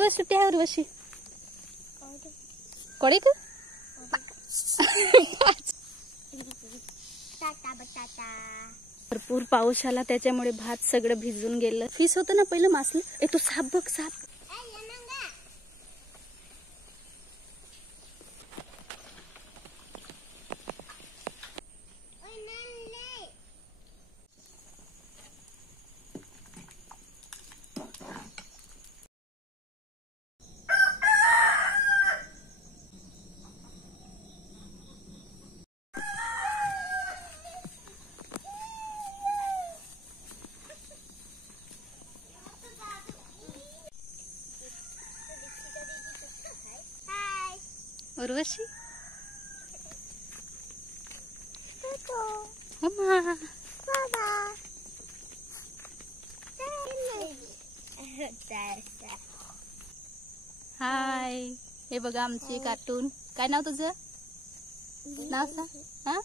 दिवस सुट्टी आहे उर्वशी? कोडीक भरपूर पाऊस आला त्याच्यामुळे भात सगळं भिजून गेलं. फिस होतं ना पहिलं मासलं. ए तो साप बघ, साप. उर्वशी मम्मा हाय. हे बघा आमची कार्टून. काय नाव तुझं? नाव सांग. हा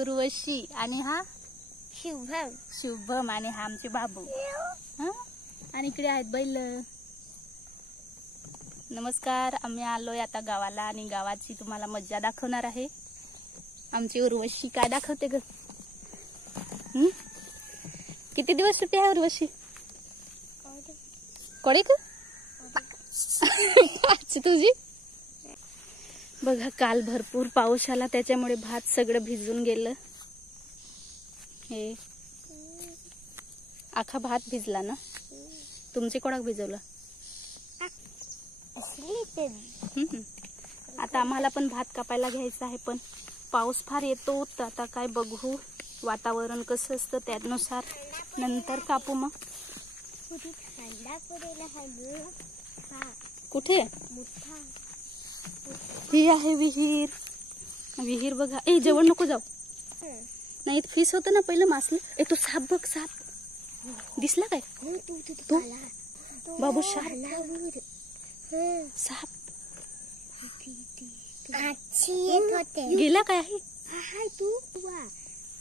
उर्वशी. आणि हा शुभम. शुभम. आणि हा आमचे बाबू. हा आणि इकडे आहेत बैल. नमस्कार. आम्ही आलोय आता गावाला आणि गावाची तुम्हाला मज्जा दाखवणार आहे. आमची उर्वशी काय दाखवते ग? किती दिवस सुट्टी आहे उर्वशी? कोडीक तुझी. बघा काल भरपूर पाऊस आला त्याच्यामुळे भात सगळं भिजून गेलं. हे आखा भात भिजला ना. तुमचे कोणाक भिजवलं? आता आम्हाला पण भात कापायला घ्यायचा आहे पण पाऊस फार येतो. तर आता काय बघू वातावरण कसं असतं त्यानुसार नंतर कापू. मग कुठे ही आहे विहीर. विहीर बघा. ए जवळ नको जाऊ. नाही फिस होतं ना पहिलं मासलं. ए तो साप बघ, साप दिसला काय? तो बाबू साप. साप गेला. काय आहे? तू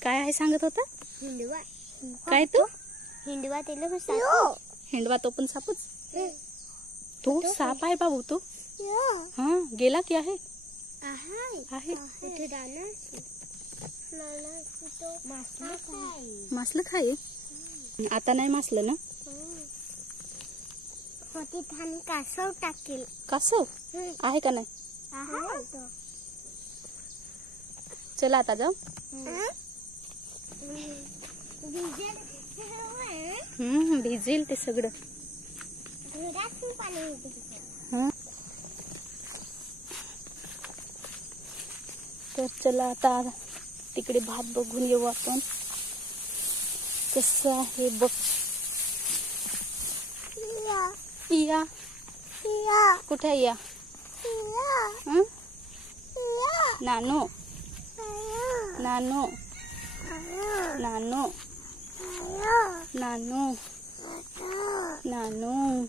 काय आहे सांगत होता? हिंडवा. काय तू? हिंडवा. हिंडवा तो पण सापच. तो साप आहे बाबू तो. हा गेला की आहे? आहे. मासलं खाय. आता नाही मासलं ना. कासव टाकेल. कासव आहे का नाही? चला आता जाऊ. भिजेल ते सगळं. तर चला आता तिकडे भात बघून येऊ आपण कसं आहे बघ. या कुठे या? नानू नानू नानू नानू नानू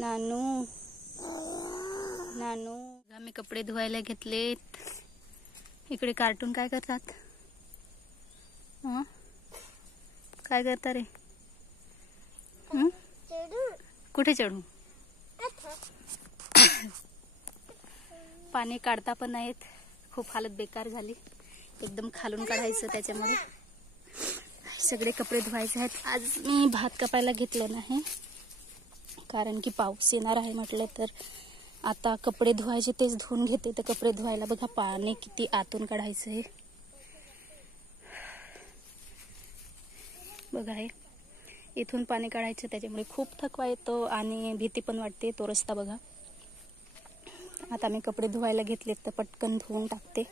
नानू नानू. आम्ही कपडे धुवायला घेतलेत. इकडे कार्टून काय करतात? काय करता रे? कुठे चढू? पाणी काढता पण नाहीत. खूप हालत बेकार झाली. एकदम खालून काढायचं त्याच्यामुळे सगळे कपडे धुवायचे आहेत. आज मी भात कापायला घेतलं नाही कारण की पाऊस येणार आहे म्हटलं. तर आता कपडे धुवायचे तेच धुवून घेते. तर कपडे धुवायला बघा पाणी किती आतून काढायचं आहे बघा. हे इथून पाणी काढायचं त्याच्यामुळे खूप थकवा येतो आणि भीती पण वाटते. तो रस्ता बघा. आता मी कपडे धुवायला घेतलेत तर पटकन धुवून टाकते.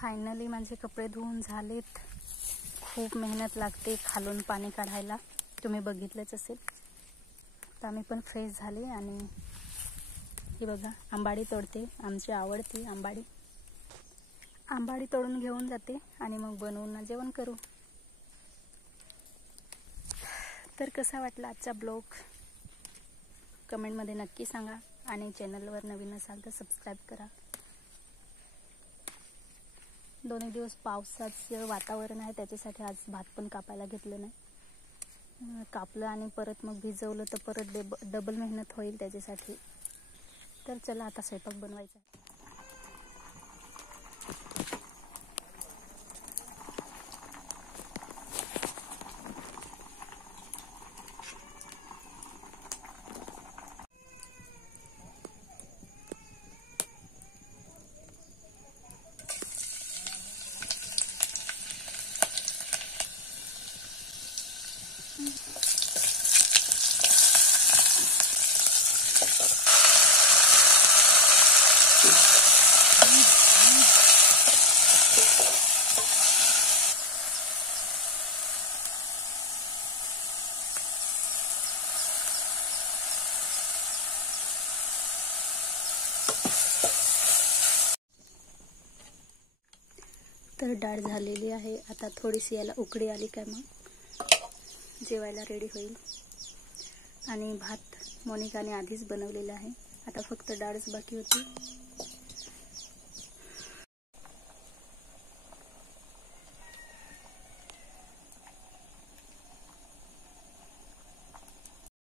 फायनली माझे कपडे धुवून झालेत. खूप मेहनत लागते खालून पाणी काढायला, तुम्ही बघितलंच असेल. आता मी पण फ्रेश झाले आणि हे बघा आंबाडी तोडते. आमची आवडती आंबाडी तोडून घेऊन जाते आणि मग बनवून जेवण करू. तर कसा वाटला आजचा ब्लॉग कमेंटमध्ये नक्की सांगा आणि चॅनलवर नवीन असाल तर सबस्क्राईब करा. 2 दिवस पावसाचं वातावरण आहे, त्याच्यासाठी आज भात पण कापायला घेतलं नाही. कापलं आणि परत मग भिजवलं तर परत डबल मेहनत होईल त्याच्यासाठी. तर चला आता स्वयंपाक बनवायचा. तर डाळ झालेली आहे. आता थोडीशी याला उकळी आली काय मग जेवायला रेडी होईल. आणि भात मोनिकाने आधीच बनवलेला आहे, आता फक्त डाळच बाकी होती.